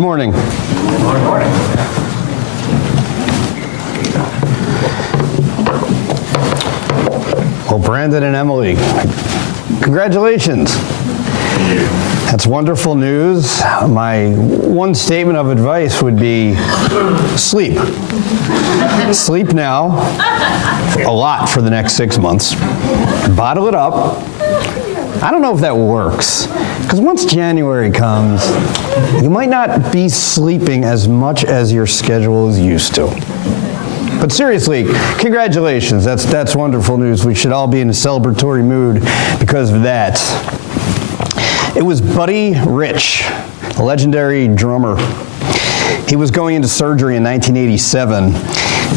Good morning. Good morning. Well, Brandon and Emily, congratulations. That's wonderful news. My one statement of advice would be sleep. Sleep now, a lot for the next 6 months. Bottle it up. I don't know if that works, because once January comes, you might not be sleeping as much as your schedule is used to. But seriously, congratulations. That's wonderful news. We should all be in a celebratory mood because of that. It was Buddy Rich, a legendary drummer. He was going into surgery in 1987,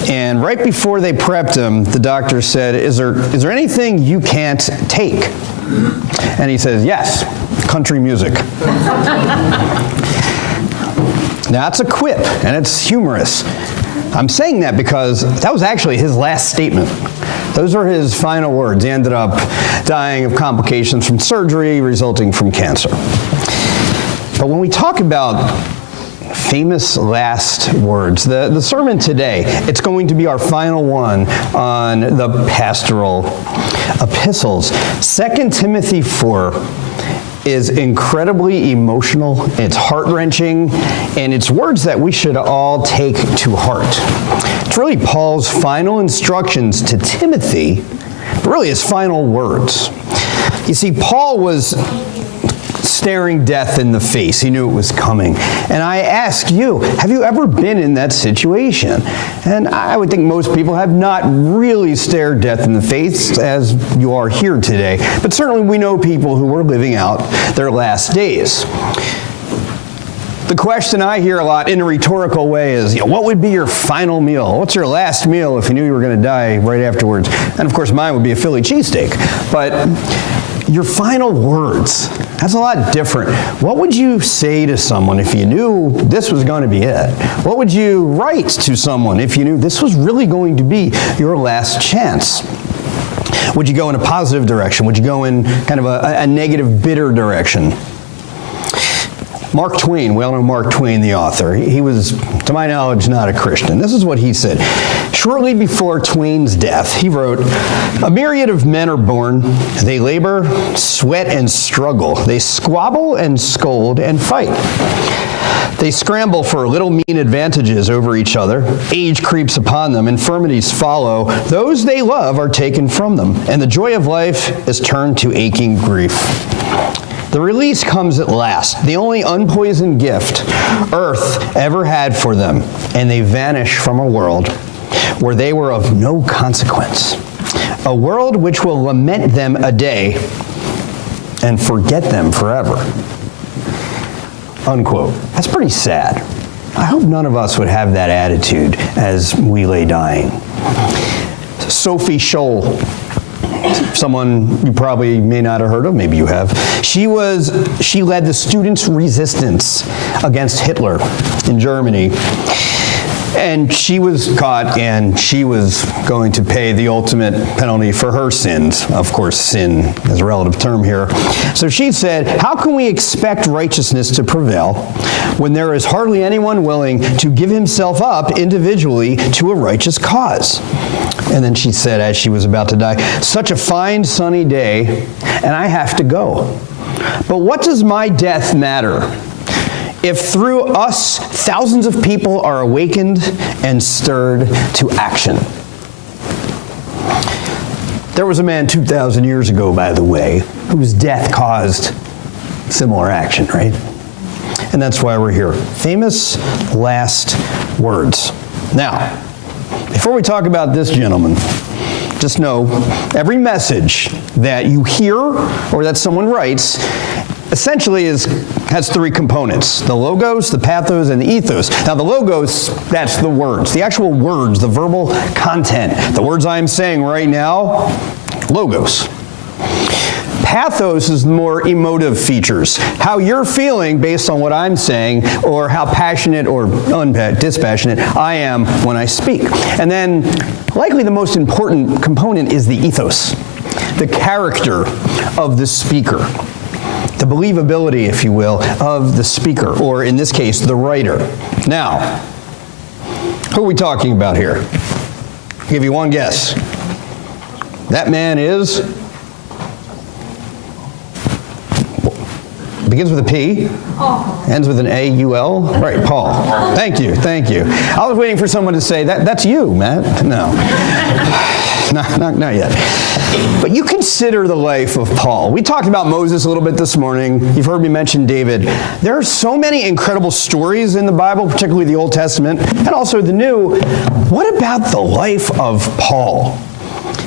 and right before they prepped him, the doctor said, is there anything you can't take? And he says, yes, country music. Now, that's a quip, and it's humorous. I'm saying that because that was actually his last statement. Those are his final words. He ended up dying of complications from surgery resulting from cancer. But when we talk about famous last words, the sermon today, it's going to be our final one on the pastoral epistles. 2 Timothy 4 is incredibly emotional, it's heart-wrenching, and it's words that we should all take to heart. It's really Paul's final instructions to Timothy, but really his final words. You see, Paul was staring death in the face. He knew it was coming. And I ask you, have you ever been in that situation? And I would think most people have not really stared death in the face as you are here today. But certainly we know people who were living out their last days. The question I hear a lot in a rhetorical way is, what would be your final meal? What's your last meal if you knew you were going to die right afterwards? And of course mine would be a Philly cheesesteak. But your final words, that's a lot different. What would you say to someone if you knew this was going to be it? What would you write to someone if you knew this was really going to be your last chance? Would you go in a positive direction? Would you go in kind of a negative, bitter direction? Mark Twain, we all know Mark Twain, the author. He was, to my knowledge, not a Christian. This is what he said. Shortly before Twain's death, he wrote, "A myriad of men are born. They labor, sweat, and struggle. They squabble and scold and fight. They scramble for little mean advantages over each other. Age creeps upon them. Infirmities follow. Those they love are taken from them. And the joy of life is turned to aching grief. The release comes at last, the only unpoisoned gift earth ever had for them, and they vanish from a world where they were of no consequence, a world which will lament them a day and forget them forever." Unquote. That's pretty sad. I hope none of us would have that attitude as we lay dying. Sophie Scholl, someone you probably may not have heard of, maybe you have. She led the students' resistance against Hitler in Germany. And she was caught, and she was going to pay the ultimate penalty for her sins. Of course, sin is a relative term here. So she said, "How can we expect righteousness to prevail when there is hardly anyone willing to give himself up individually to a righteous cause?" And then she said, as she was about to die, "Such a fine sunny day, and I have to go. But what does my death matter if through us thousands of people are awakened and stirred to action?" There was a man 2,000 years ago, by the way, whose death caused similar action, right? And that's why we're here. Famous last words. Now, before we talk about this gentleman, just know every message that you hear or that someone writes essentially has three components: the logos, the pathos, and the ethos. Now the logos, that's the words, the actual words, the verbal content. The words I'm saying right now, logos. Pathos is the more emotive features, how you're feeling based on what I'm saying, or how passionate or dispassionate I am when I speak. And then likely the most important component is the ethos, the character of the speaker. the believability, if you will, of the speaker, or in this case, the writer. Now, who are we talking about here? I'll give you one guess. That man is, begins with a P, ends with an A-U-L. Right, Paul. Thank you. I was waiting for someone to say, that's you, Matt. No, not yet. But you consider the life of Paul. We talked about Moses a little bit this morning. You've heard me mention David. There are so many incredible stories in the Bible, particularly the Old Testament, and also the New. What about the life of Paul?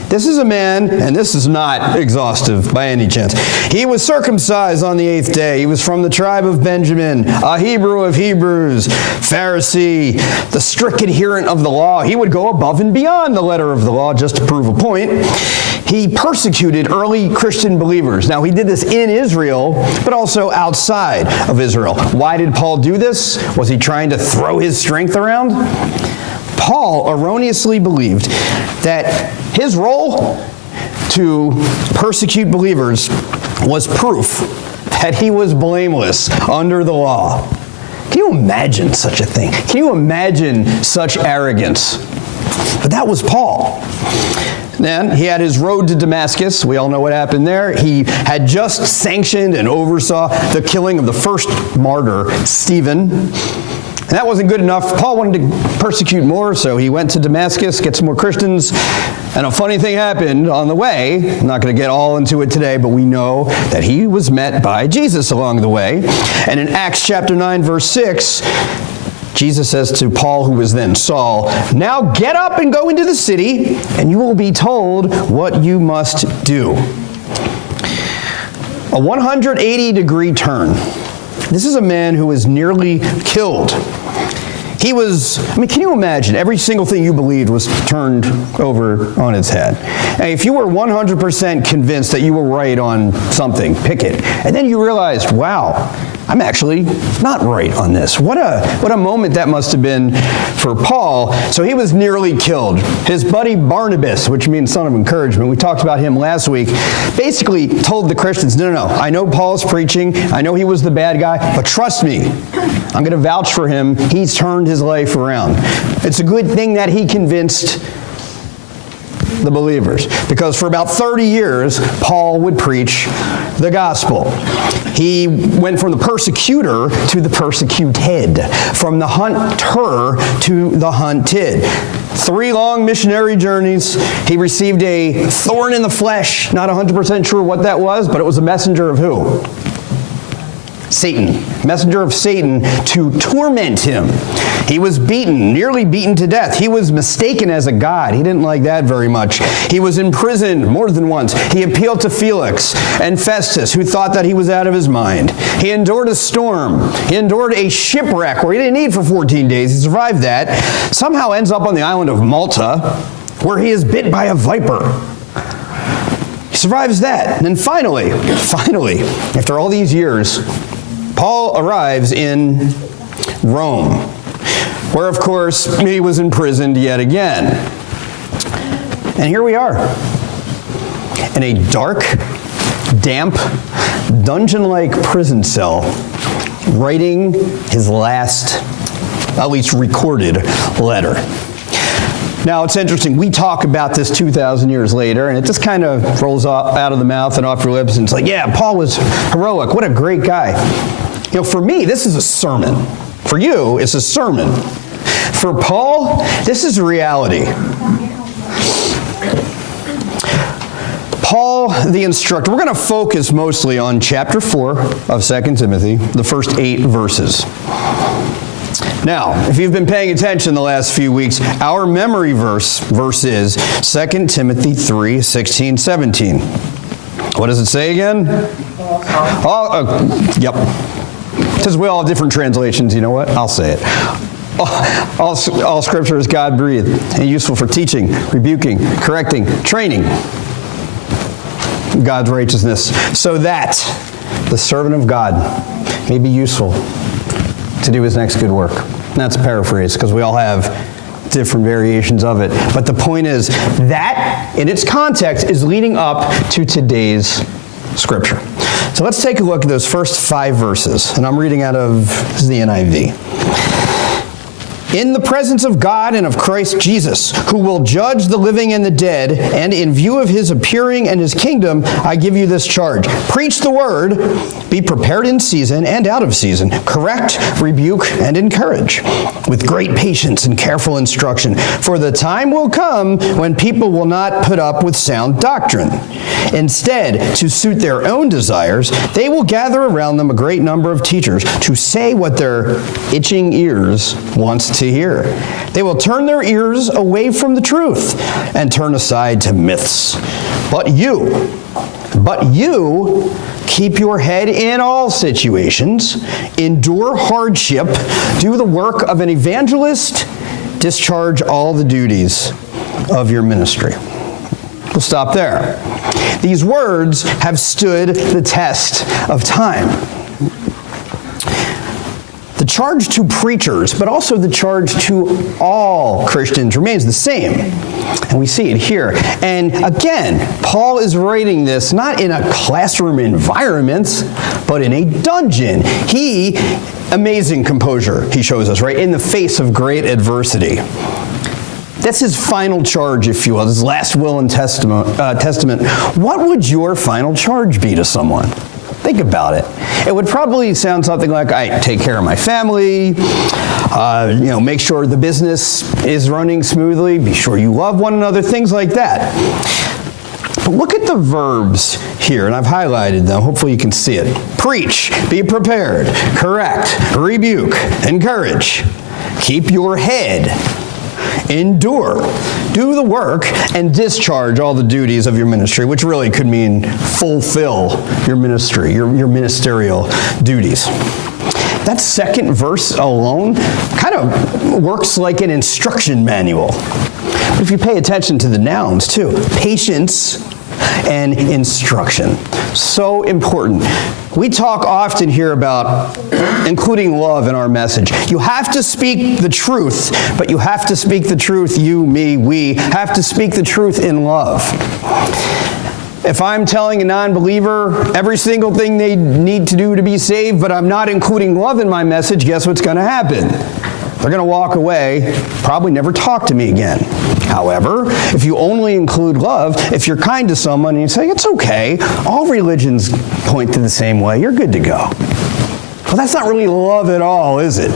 This is a man, and this is not exhaustive by any chance. He was circumcised on the 8th day. He was from the tribe of Benjamin, a Hebrew of Hebrews, Pharisee, the strict adherent of the law. He would go above and beyond the letter of the law just to prove a point. He persecuted early Christian believers. Now, he did this in Israel, but also outside of Israel. Why did Paul do this? Was he trying to throw his strength around? Paul erroneously believed that his role to persecute believers was proof that he was blameless under the law. Can you imagine such a thing? Can you imagine such arrogance? But that was Paul. Then he had his road to Damascus. We all know what happened there. He had just sanctioned and oversaw the killing of the first martyr, Stephen. And that wasn't good enough. Paul wanted to persecute more, so he went to Damascus, get some more Christians. And a funny thing happened on the way. I'm not going to get all into it today, but we know that he was met by Jesus along the way. And in Acts chapter 9, verse 6, Jesus says to Paul, who was then Saul, "Now get up and go into the city, and you will be told what you must do." A 180-degree turn. This is a man who was nearly killed. He was, can you imagine? Every single thing you believed was turned over on its head. And if you were 100% convinced that you were right on something, pick it. And then you realized, wow, I'm actually not right on this. What a moment that must have been for Paul. So he was nearly killed. His buddy Barnabas, which means son of encouragement, we talked about him last week, basically told the Christians, no, I know Paul's preaching. I know he was the bad guy, but trust me, I'm going to vouch for him. He's turned his life around. It's a good thing that he convinced the believers, because for about 30 years, Paul would preach the gospel. He went from the persecutor to the persecuted, from the hunter to the hunted. 3 long missionary journeys. He received a thorn in the flesh. Not 100% sure what that was, but it was a messenger of who? Satan. Messenger of Satan to torment him. He was beaten, nearly beaten to death. He was mistaken as a god. He didn't like that very much. He was imprisoned more than once. He appealed to Felix and Festus, who thought that he was out of his mind. He endured a storm. He endured a shipwreck where he didn't eat for 14 days. He survived that. Somehow ends up on the island of Malta, where he is bit by a viper. He survives that. And then finally, after all these years, Paul arrives in Rome, where, of course, he was imprisoned yet again. And here we are, in a dark, damp, dungeon-like prison cell, writing his last, at least recorded, letter. Now, it's interesting. We talk about this 2,000 years later, and it just kind of rolls out of the mouth and off your lips, and it's like, yeah, Paul was heroic. What a great guy. You know, for me, this is a sermon. For you, it's a sermon. For Paul, this is reality. Paul, the instructor. We're going to focus mostly on chapter 4 of 2 Timothy, the first 8 verses. Now, if you've been paying attention the last few weeks, our memory verse is 2 Timothy 3, 16, 17. What does it say again? Yep. Because we all have different translations, you know what? I'll say it. All Scripture is God-breathed and useful for teaching, rebuking, correcting, training God's righteousness, so that the servant of God may be useful to do his next good work. And that's a paraphrase, because we all have different variations of it. But the point is, that, in its context, is leading up to today's Scripture. So let's take a look at those first 5 verses, and I'm reading out of the NIV. In the presence of God and of Christ Jesus, who will judge the living and the dead, and in view of his appearing and his kingdom, I give you this charge. Preach the word, be prepared in season and out of season. Correct, rebuke, and encourage, with great patience and careful instruction. For the time will come when people will not put up with sound doctrine. Instead, to suit their own desires, they will gather around them a great number of teachers to say what their itching ears wants to hear. They will turn their ears away from the truth and turn aside to myths. But you, keep your head in all situations, endure hardship, do the work of an evangelist, discharge all the duties of your ministry. We'll stop there. These words have stood the test of time. The charge to preachers, but also the charge to all Christians remains the same. And we see it here. And again, Paul is writing this not in a classroom environment, but in a dungeon. Amazing composure, he shows us, right? In the face of great adversity. That's his final charge, if you will, his last will and testament. What would your final charge be to someone? Think about it. It would probably sound something like, I take care of my family, make sure the business is running smoothly, be sure you love one another, things like that. But look at the verbs here, and I've highlighted them. Hopefully you can see it. Preach, be prepared, correct, rebuke, encourage, keep your head, endure, do the work, and discharge all the duties of your ministry, which really could mean fulfill your ministry, your ministerial duties. That second verse alone kind of works like an instruction manual. But if you pay attention to the nouns too, patience and instruction. So important. We talk often here about including love in our message. You have to speak the truth, but you have to speak the truth, you, me, we have to speak the truth in love. If I'm telling a non-believer every single thing they need to do to be saved, but I'm not including love in my message, guess what's going to happen? They're going to walk away, probably never talk to me again. However, if you only include love, if you're kind to someone and you say, it's okay, all religions point to the same way, you're good to go. Well, that's not really love at all, is it?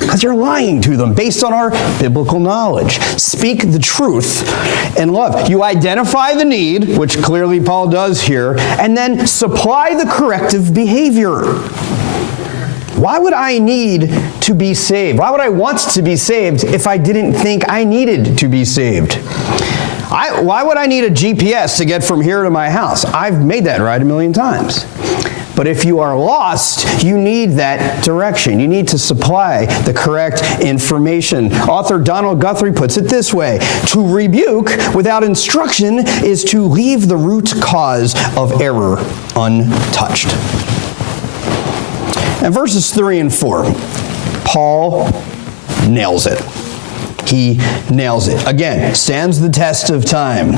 Because you're lying to them based on our biblical knowledge. Speak the truth in love. You identify the need, which clearly Paul does here, and then supply the corrective behavior. Why would I need to be saved? Why would I want to be saved if I didn't think I needed to be saved? Why would I need a GPS to get from here to my house? I've made that ride a million times. But if you are lost, you need that direction. You need to supply the correct information. Author Donald Guthrie puts it this way: to rebuke without instruction is to leave the root cause of error untouched. And verses 3 and 4, Paul nails it. He nails it. Again, stands the test of time.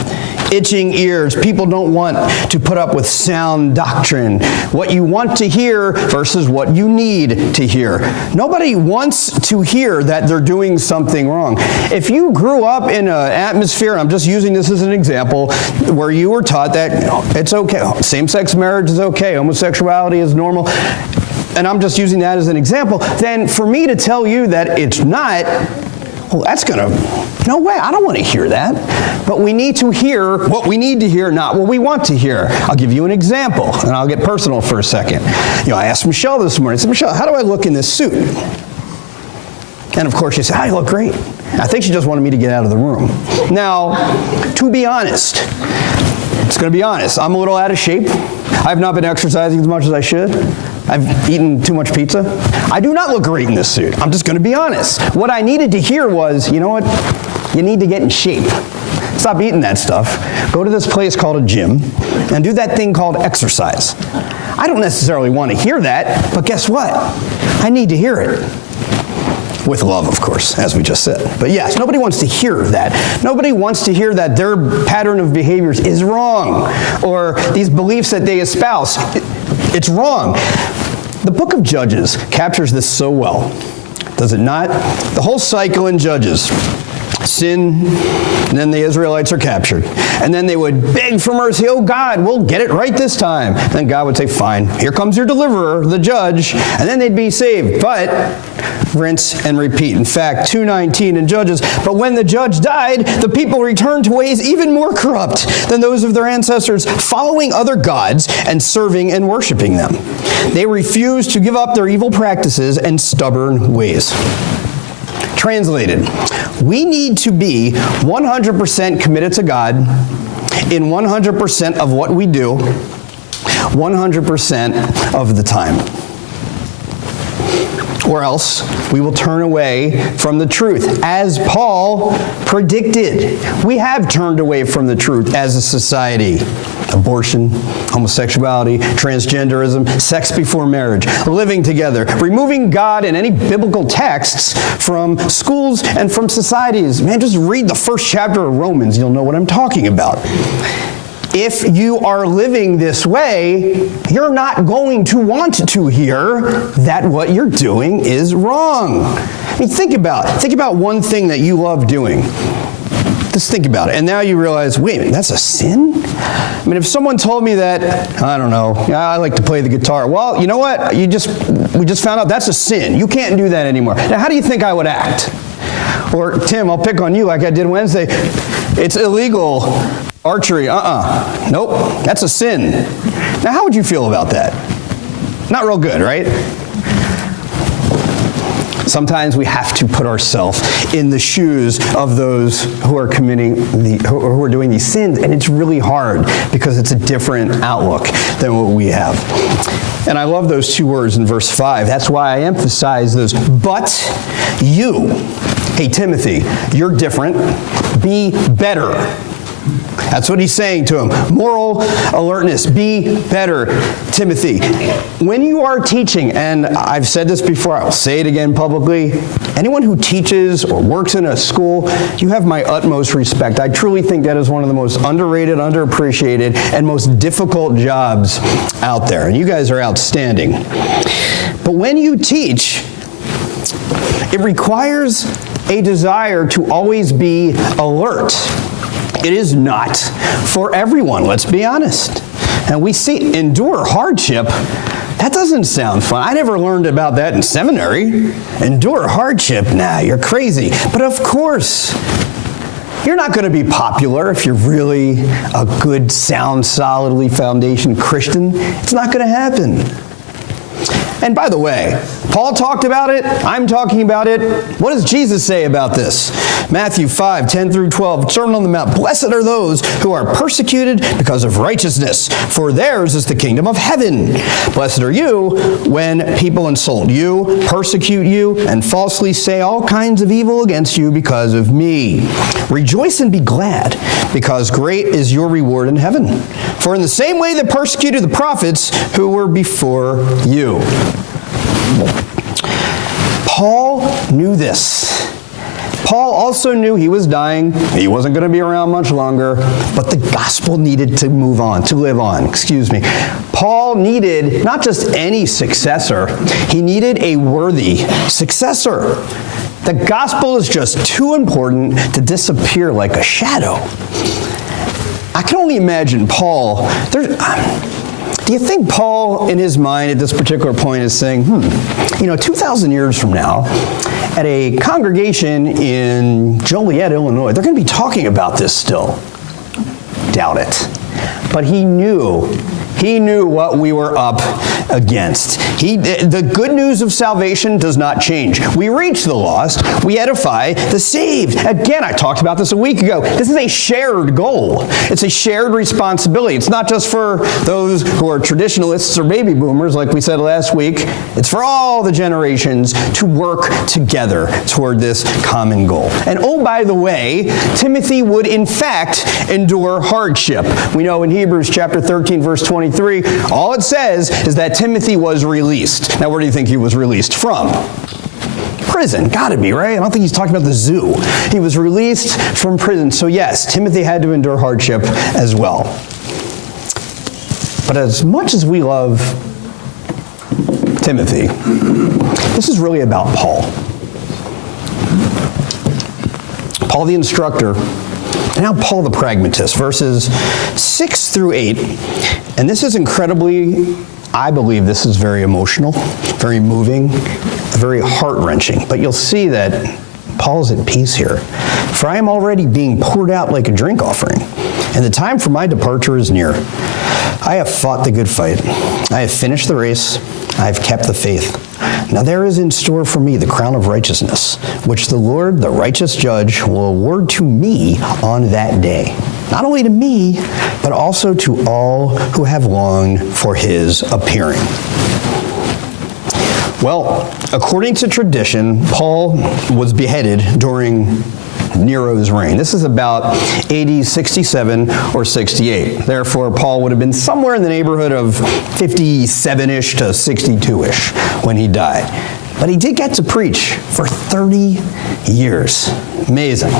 Itching ears. People don't want to put up with sound doctrine. What you want to hear versus what you need to hear. Nobody wants to hear that they're doing something wrong. If you grew up in an atmosphere, I'm just using this as an example, where you were taught that it's okay, same-sex marriage is okay, homosexuality is normal, and I'm just using that as an example, then for me to tell you that it's not, well, that's no way, I don't want to hear that. But we need to hear what we need to hear, not what we want to hear. I'll give you an example, and I'll get personal for a second. I asked Michelle this morning, I said, Michelle, how do I look in this suit? And of course she said, you look great. I think she just wanted me to get out of the room. Now, to be honest, it's going to be honest, I'm a little out of shape. I've not been exercising as much as I should. I've eaten too much pizza. I do not look great in this suit. I'm just going to be honest. What I needed to hear was, you know what? You need to get in shape. Stop eating that stuff. Go to this place called a gym and do that thing called exercise. I don't necessarily want to hear that, but guess what? I need to hear it. With love, of course, as we just said. But yes, nobody wants to hear that. Nobody wants to hear that their pattern of behaviors is wrong, or these beliefs that they espouse It's wrong. The book of Judges captures this so well, does it not? The whole cycle in Judges. Sin, and then the Israelites are captured. And then they would beg for mercy. Oh God, we'll get it right this time. And then God would say, fine, here comes your deliverer, the judge. And then they'd be saved. But rinse and repeat. In fact, 2:19 in Judges, but when the judge died, the people returned to ways even more corrupt than those of their ancestors, following other gods and serving and worshiping them. They refused to give up their evil practices and stubborn ways. Translated, we need to be 100% committed to God in 100% of what we do, 100% of the time. Or else we will turn away from the truth, as Paul predicted. We have turned away from the truth as a society. Abortion, homosexuality, transgenderism, sex before marriage, living together, removing God and any biblical texts from schools and from societies. Man, just read the first chapter of Romans, you'll know what I'm talking about. If you are living this way, you're not going to want to hear that what you're doing is wrong. I mean, think about one thing that you love doing. Just think about it. And now you realize, wait a minute, that's a sin? I mean, if someone told me that, I don't know, I like to play the guitar. Well, you know what? We just found out that's a sin. You can't do that anymore. Now, how do you think I would act? Or, Tim, I'll pick on you like I did Wednesday. It's illegal. Archery, nope, that's a sin. Now, how would you feel about that? Not real good, right? Sometimes we have to put ourselves in the shoes of those who are who are doing these sins, and it's really hard because it's a different outlook than what we have. And I love those two words in verse 5. That's why I emphasize those. But you, hey Timothy, you're different. Be better. That's what he's saying to him. Moral alertness. Be better, Timothy. When you are teaching, and I've said this before, I'll say it again publicly, anyone who teaches or works in a school, you have my utmost respect. I truly think that is one of the most underrated, underappreciated, and most difficult jobs out there. And you guys are outstanding. But when you teach, it requires a desire to always be alert. It is not for everyone, let's be honest. And we see endure hardship. That doesn't sound fun. I never learned about that in seminary. Endure hardship? Nah, you're crazy. But of course, you're not going to be popular if you're really a good, sound, solidly foundation Christian. It's not going to happen. And by the way, Paul talked about it. I'm talking about it. What does Jesus say about this? Matthew 5, 10 through 12, Sermon on the Mount. Blessed are those who are persecuted because of righteousness, for theirs is the kingdom of heaven. Blessed are you when people insult you, persecute you, and falsely say all kinds of evil against you because of me. Rejoice and be glad, because great is your reward in heaven. For in the same way they persecuted the prophets who were before you. Paul knew this. Paul also knew he was dying. He wasn't going to be around much longer, but the gospel needed to move on, to live on, Paul needed not just any successor, he needed a worthy successor. The gospel is just too important to disappear like a shadow. I can only imagine Paul, do you think Paul, in his mind at this particular point, is saying, 2,000 years from now, at a congregation in Joliet, Illinois, they're going to be talking about this still? Doubt it. But he knew what we were up against. The good news of salvation does not change. We reach the lost. We edify the saved. Again, I talked about this a week ago. This is a shared goal. It's a shared responsibility. It's not just for those who are traditionalists or baby boomers, like we said last week. It's for all the generations to work together toward this common goal. And oh, by the way, Timothy would in fact endure hardship. We know in Hebrews chapter 13, verse 23, all it says is that Timothy was released. Now, where do you think he was released from? Prison. Gotta be, right? I don't think he's talking about the zoo. He was released from prison. So yes, Timothy had to endure hardship as well. But as much as we love Timothy, this is really about Paul. Paul the instructor, and now Paul the pragmatist, verses 6 through 8. And this is incredibly, I believe this is very emotional, very moving, very heart-wrenching. But you'll see that Paul's at peace here. For I am already being poured out like a drink offering, and the time for my departure is near. I have fought the good fight. I have finished the race. I have kept the faith. Now there is in store for me the crown of righteousness, which the Lord, the righteous judge, will award to me on that day. Not only to me, but also to all who have longed for his appearing. Well, according to tradition, Paul was beheaded during Nero's reign. This is about AD 67 or 68. Therefore, Paul would have been somewhere in the neighborhood of 57-ish to 62-ish when he died. But he did get to preach for 30 years. Amazing.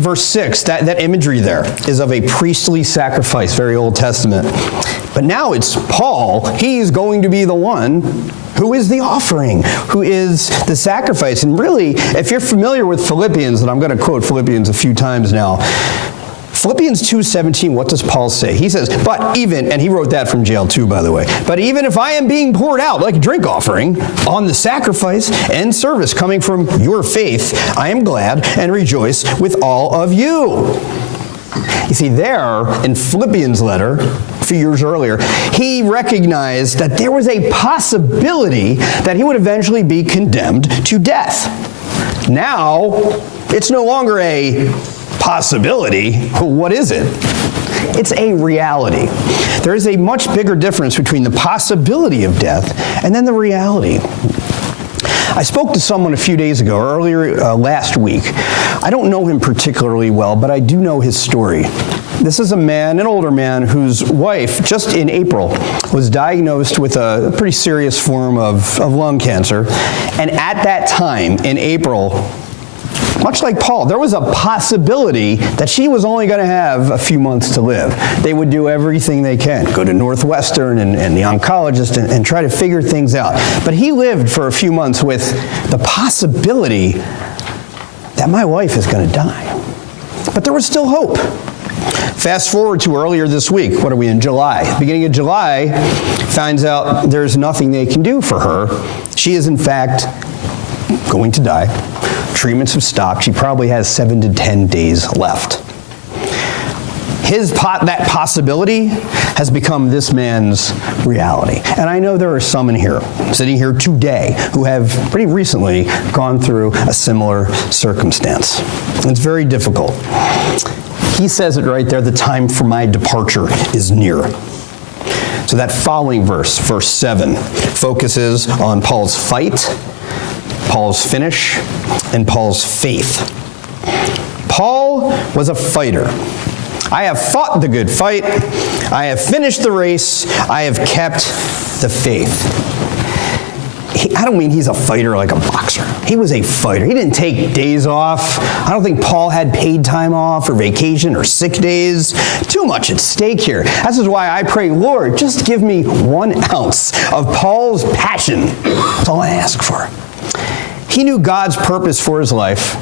Verse 6, that imagery there is of a priestly sacrifice, very Old Testament. But now it's Paul. He's going to be the one who is the offering, who is the sacrifice. And really, if you're familiar with Philippians, and I'm going to quote Philippians a few times now, Philippians 2:17, what does Paul say? He says, but even, and he wrote that from jail too, by the way, but even if I am being poured out like a drink offering on the sacrifice and service coming from your faith, I am glad and rejoice with all of you. You see, there in Philippians' letter, a few years earlier, he recognized that there was a possibility that he would eventually be condemned to death. Now, it's no longer a possibility. What is it? It's a reality. There is a much bigger difference between the possibility of death and then the reality. I spoke to someone a few days ago, or earlier last week. I don't know him particularly well, but I do know his story. This is a man, an older man, whose wife, just in April, was diagnosed with a pretty serious form of lung cancer. And at that time, in April, much like Paul, there was a possibility that she was only going to have a few months to live. They would do everything they can, go to Northwestern and the oncologist and try to figure things out. But he lived for a few months with the possibility that my wife is going to die. But there was still hope. Fast forward to earlier this week. What are we in? July. Beginning of July, finds out there's nothing they can do for her. She is, in fact, going to die. Treatments have stopped. She probably has 7 to 10 days left. That possibility has become this man's reality. And I know there are some in here, sitting here today, who have pretty recently gone through a similar circumstance. It's very difficult. He says it right there, the time for my departure is near. So that following verse, verse 7, focuses on Paul's fight, Paul's finish, and Paul's faith. Paul was a fighter. I have fought the good fight. I have finished the race. I have kept the faith. I don't mean he's a fighter like a boxer. He was a fighter. He didn't take days off. I don't think Paul had paid time off or vacation or sick days. Too much at stake here. This is why I pray, Lord, just give me 1 ounce of Paul's passion. That's all I ask for. He knew God's purpose for his life,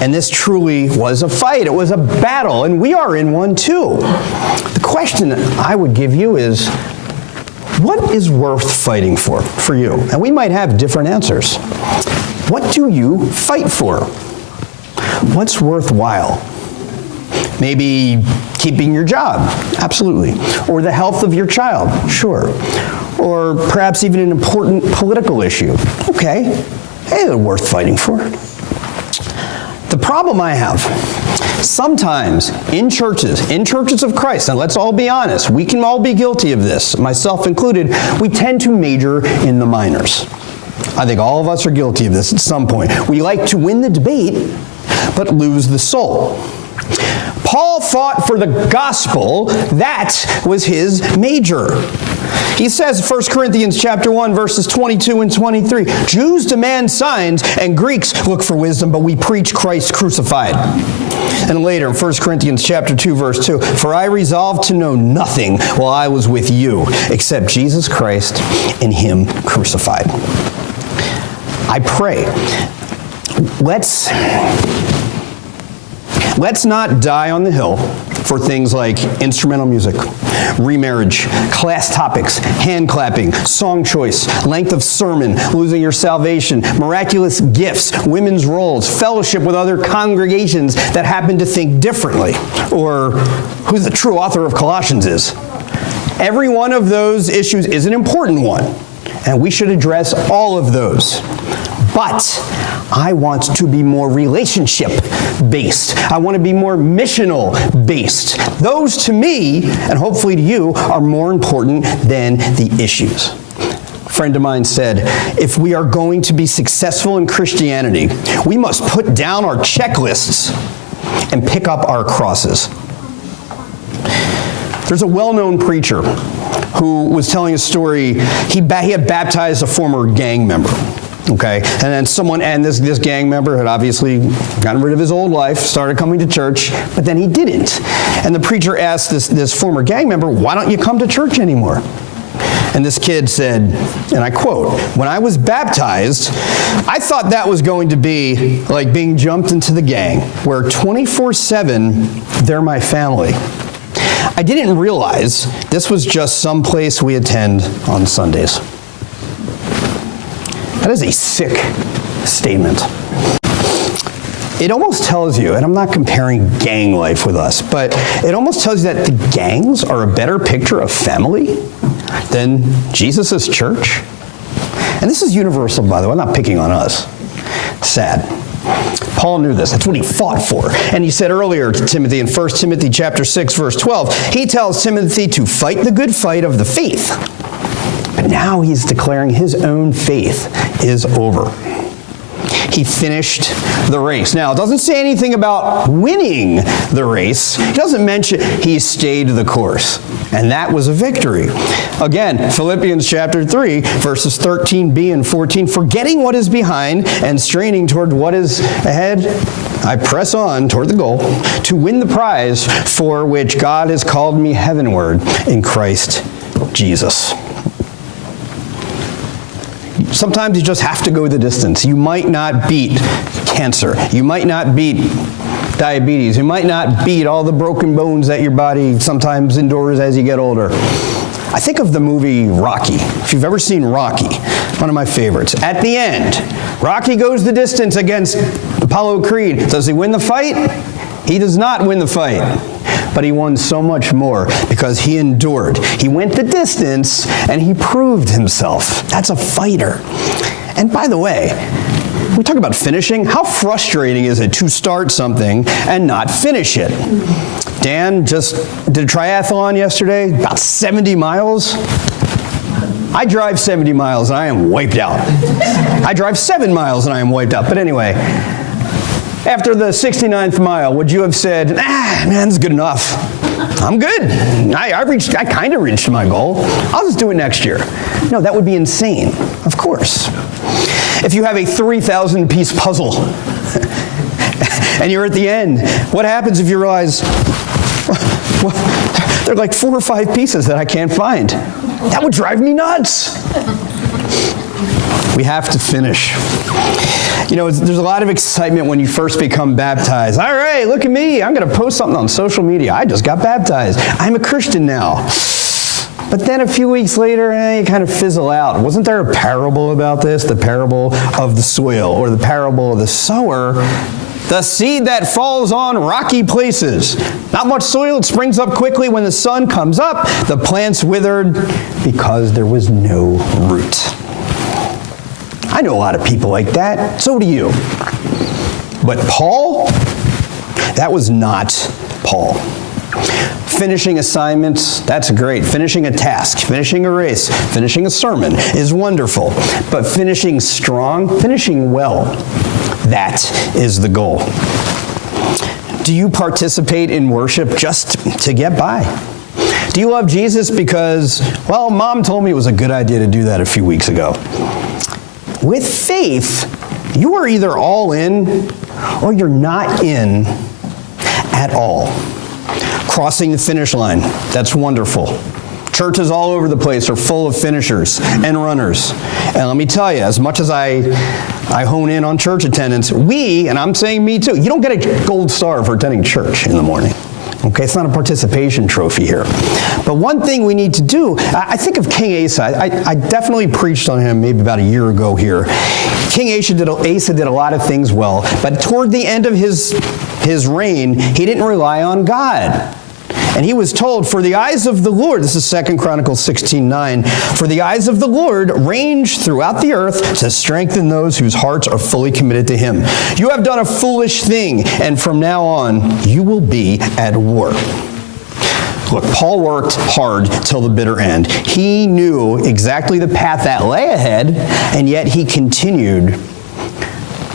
and this truly was a fight. It was a battle, and we are in one too. The question I would give you is, what is worth fighting for you? And we might have different answers. What do you fight for? What's worthwhile? Maybe keeping your job, absolutely. Or the health of your child, sure. Or perhaps even an important political issue. Okay, hey, they're worth fighting for. The problem I have, sometimes in churches of Christ, and let's all be honest, we can all be guilty of this, myself included, we tend to major in the minors. I think all of us are guilty of this at some point. We like to win the debate, but lose the soul. Paul fought for the gospel. That was his major. He says, 1 Corinthians chapter 1, verses 22 and 23, Jews demand signs and Greeks look for wisdom, but we preach Christ crucified. And later in 1 Corinthians chapter 2, verse 2, for I resolved to know nothing while I was with you except Jesus Christ and Him crucified. I pray, let's not die on the hill for things like instrumental music, remarriage, class topics, hand clapping, song choice, length of sermon, losing your salvation, miraculous gifts, women's roles, fellowship with other congregations that happen to think differently, or who the true author of Colossians is. Every one of those issues is an important one, and we should address all of those. But I want to be more relationship-based. I want to be more missional-based. Those, to me, and hopefully to you, are more important than the issues. A friend of mine said, if we are going to be successful in Christianity, we must put down our checklists and pick up our crosses. There's a well-known preacher who was telling a story. He had baptized a former gang member. Okay, and then this gang member had obviously gotten rid of his old life, started coming to church, but then he didn't. And the preacher asked this former gang member, why don't you come to church anymore? And this kid said, and I quote, when I was baptized, I thought that was going to be like being jumped into the gang, where 24/7, they're my family. I didn't realize this was just some place we attend on Sundays. That is a sick statement. It almost tells you, and I'm not comparing gang life with us, but it almost tells you that the gangs are a better picture of family than Jesus' church. And this is universal, by the way. I'm not picking on us. Sad. Paul knew this. That's what he fought for. And he said earlier to Timothy in 1 Timothy chapter 6, verse 12, he tells Timothy to fight the good fight of the faith. But now he's declaring his own faith is over. He finished the race. Now, it doesn't say anything about winning the race. It doesn't mention he stayed the course. And that was a victory. Again, Philippians chapter 3, verses 13b and 14, forgetting what is behind and straining toward what is ahead, I press on toward the goal to win the prize for which God has called me heavenward in Christ Jesus. Sometimes you just have to go the distance. You might not beat cancer. You might not beat diabetes. You might not beat all the broken bones that your body sometimes endures as you get older. I think of the movie Rocky. If you've ever seen Rocky, one of my favorites. At the end, Rocky goes the distance against Apollo Creed. Does he win the fight? He does not win the fight. But he won so much more because he endured. He went the distance and he proved himself. That's a fighter. And by the way, we talk about finishing. How frustrating is it to start something and not finish it? Dan just did a triathlon yesterday, about 70 miles. I drive 70 miles and I am wiped out. I drive 7 miles and I am wiped out. But anyway, after the 69th mile, would you have said, man, this is good enough. I'm good. I kind of reached my goal. I'll just do it next year. No, that would be insane, of course. If you have a 3,000-piece puzzle and you're at the end, what happens if you realize, well, there are like 4 or 5 pieces that I can't find? That would drive me nuts. We have to finish. You know, there's a lot of excitement when you first become baptized. All right, look at me. I'm going to post something on social media. I just got baptized. I'm a Christian now. But then a few weeks later, you kind of fizzle out. Wasn't there a parable about this? The parable of the soil, or the parable of the sower. The seed that falls on rocky places. Not much soil, it springs up quickly. When the sun comes up, the plant's withered because there was no root. I know a lot of people like that. So do you. But Paul, that was not Paul. Finishing assignments, that's great. Finishing a task, finishing a race, finishing a sermon is wonderful. But finishing strong, finishing well, that is the goal. Do you participate in worship just to get by? Do you love Jesus because, well, mom told me it was a good idea to do that a few weeks ago? With faith, you are either all in or you're not in at all. Crossing the finish line, that's wonderful. Churches all over the place are full of finishers and runners. And let me tell you, as much as I hone in on church attendance, and I'm saying me too, you don't get a gold star for attending church in the morning. Okay, it's not a participation trophy here. But one thing we need to do, I think of King Asa. I definitely preached on him maybe about a year ago here. King Asa did a lot of things well, but toward the end of his reign, he didn't rely on God. And he was told, for the eyes of the Lord, this is 2 Chronicles 16:9, for the eyes of the Lord range throughout the earth to strengthen those whose hearts are fully committed to him. You have done a foolish thing, and from now on, you will be at war. Look, Paul worked hard till the bitter end. He knew exactly the path that lay ahead, and yet he continued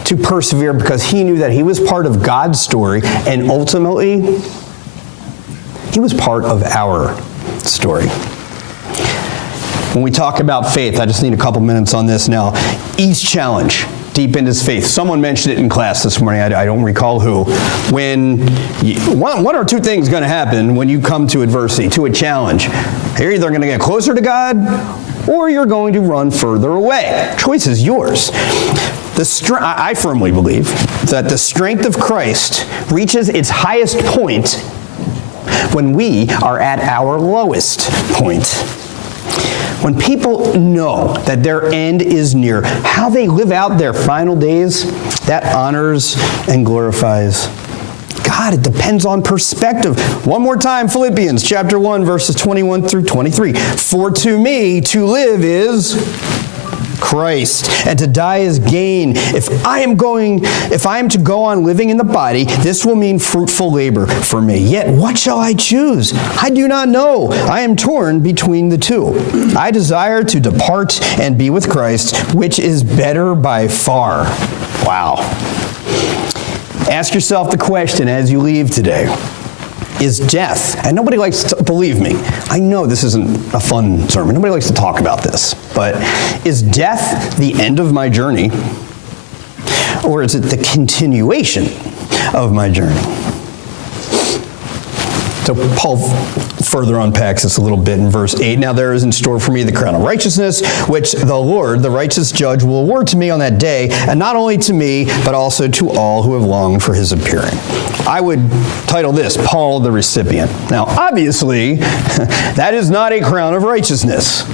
to persevere because he knew that he was part of God's story, and ultimately, he was part of our story. When we talk about faith, I just need a couple minutes on this now. East Challenge, deep into his faith. Someone mentioned it in class this morning. I don't recall who. One or two things going to happen when you come to adversity, to a challenge. You're either going to get closer to God or you're going to run further away. Choice is yours. I firmly believe that the strength of Christ reaches its highest point when we are at our lowest point. When people know that their end is near, how they live out their final days, that honors and glorifies God. It depends on perspective. One more time, Philippians chapter 1, verses 21 through 23. For to me, to live is Christ, and to die is gain. If I am to go on living in the body, this will mean fruitful labor for me. Yet what shall I choose? I do not know. I am torn between the two. I desire to depart and be with Christ, which is better by far. Wow. Ask yourself the question as you leave today. Is death, and nobody likes to, believe me, I know this isn't a fun sermon, nobody likes to talk about this, but is death the end of my journey, or is it the continuation of my journey? So Paul further unpacks this a little bit in verse 8. Now there is in store for me the crown of righteousness, which the Lord, the righteous judge, will award to me on that day, and not only to me, but also to all who have longed for his appearing. I would title this, Paul the recipient. Now, obviously, that is not a crown of righteousness.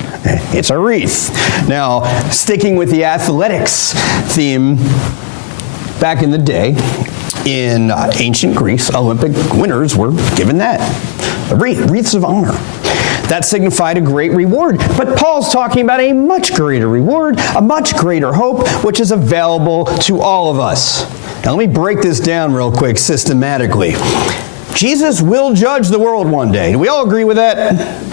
It's a wreath. Now, sticking with the athletics theme, back in the day, in ancient Greece, Olympic winners were given that, wreaths of honor. That signified a great reward. But Paul's talking about a much greater reward, a much greater hope, which is available to all of us. Now let me break this down real quick systematically. Jesus will judge the world one day. Do we all agree with that?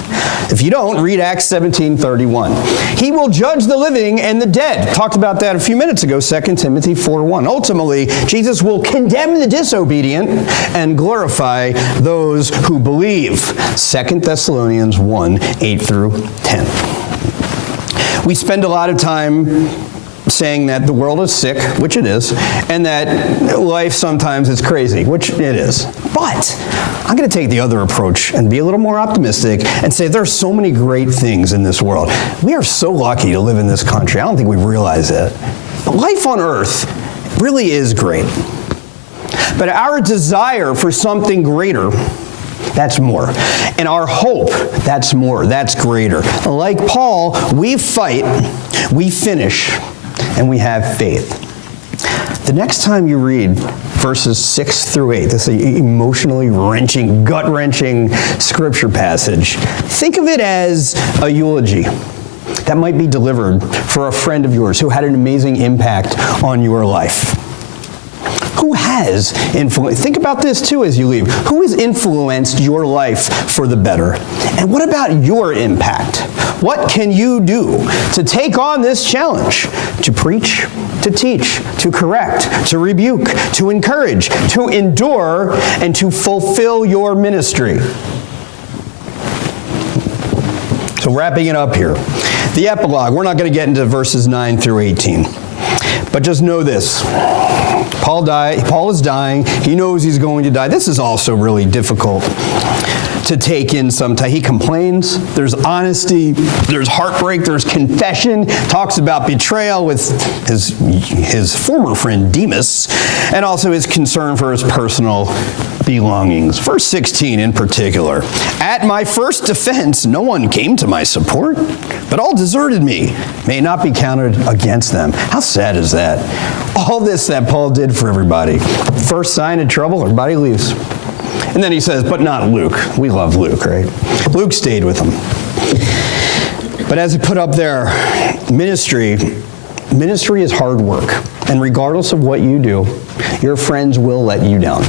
If you don't, read Acts 17:31. He will judge the living and the dead. Talked about that a few minutes ago, 2 Timothy 4:1. Ultimately, Jesus will condemn the disobedient and glorify those who believe. 2 Thessalonians 1:8 through 10. We spend a lot of time saying that the world is sick, which it is, and that life sometimes is crazy, which it is. But I'm going to take the other approach and be a little more optimistic and say there are so many great things in this world. We are so lucky to live in this country. I don't think we realize it. But life on earth really is great. But our desire for something greater, that's more. And our hope, that's more, that's greater. Like Paul, we fight, we finish, and we have faith. The next time you read verses 6 through 8, this is an emotionally wrenching, gut-wrenching scripture passage, think of it as a eulogy that might be delivered for a friend of yours who had an amazing impact on your life. Who has influenced, think about this too as you leave, who has influenced your life for the better? And what about your impact? What can you do to take on this challenge? To preach, to teach, to correct, to rebuke, to encourage, to endure, and to fulfill your ministry. So wrapping it up here. The epilogue, we're not going to get into verses 9 through 18. But just know this. Paul is dying. He knows he's going to die. This is also really difficult to take in sometimes. He complains. There's honesty. There's heartbreak. There's confession. Talks about betrayal with his former friend Demas, and also his concern for his personal belongings. Verse 16 in particular. At my first defense, no one came to my support, but all deserted me. May it not be counted against them. How sad is that? All this that Paul did for everybody. First sign of trouble, everybody leaves. And then he says, but not Luke. We love Luke, right? Luke stayed with him. But as he put up there, ministry is hard work. And regardless of what you do, your friends will let you down.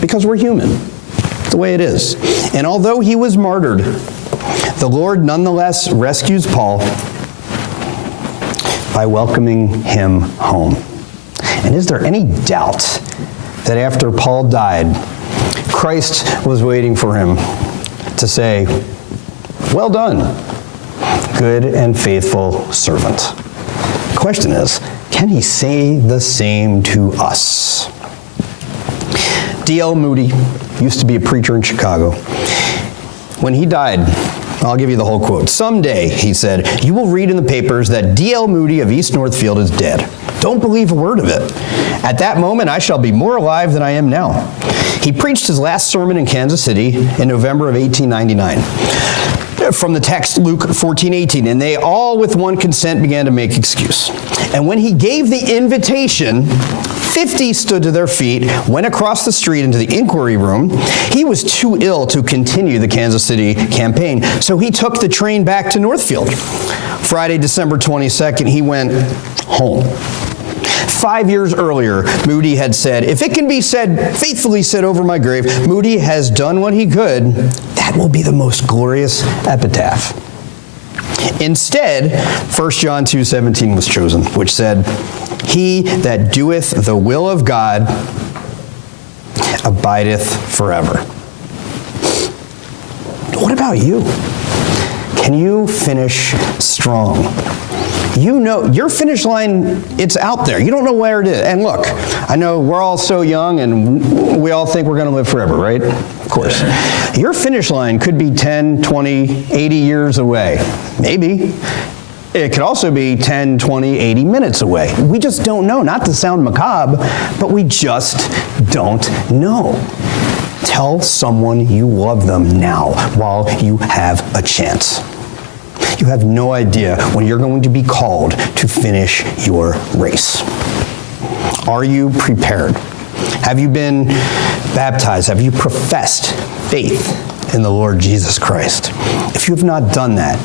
Because we're human. It's the way it is. And although he was martyred, the Lord nonetheless rescues Paul by welcoming him home. And is there any doubt that after Paul died, Christ was waiting for him to say, well done, good and faithful servant? The question is, can he say the same to us? D.L. Moody used to be a preacher in Chicago. When he died, I'll give you the whole quote. Someday, he said, you will read in the papers that D.L. Moody of East Northfield is dead. Don't believe a word of it. At that moment, I shall be more alive than I am now. He preached his last sermon in Kansas City in November of 1899. From the text Luke 14:18, and they all with one consent began to make excuse. And when he gave the invitation, 50 stood to their feet, went across the street into the inquiry room. He was too ill to continue the Kansas City campaign, so he took the train back to Northfield. Friday, December 22nd, he went home. 5 years earlier, Moody had said, if it can be said, faithfully said over my grave, Moody has done what he could, that will be the most glorious epitaph. Instead, 1 John 2:17 was chosen, which said, he that doeth the will of God abideth forever. What about you? Can you finish strong? You know, your finish line, it's out there. You don't know where it is. And look, I know we're all so young and we all think we're going to live forever, right? Of course. Your finish line could be 10, 20, 80 years away. Maybe. It could also be 10, 20, 80 minutes away. We just don't know. Not to sound macabre, but we just don't know. Tell someone you love them now while you have a chance. You have no idea when you're going to be called to finish your race. Are you prepared? Have you been baptized? Have you professed faith in the Lord Jesus Christ? If you have not done that,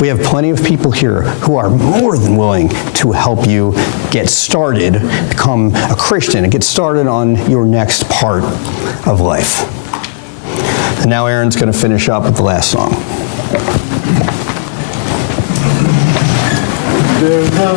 we have plenty of people here who are more than willing to help you get started, become a Christian, and get started on your next part of life. And now Aaron's going to finish up with the last song. There's a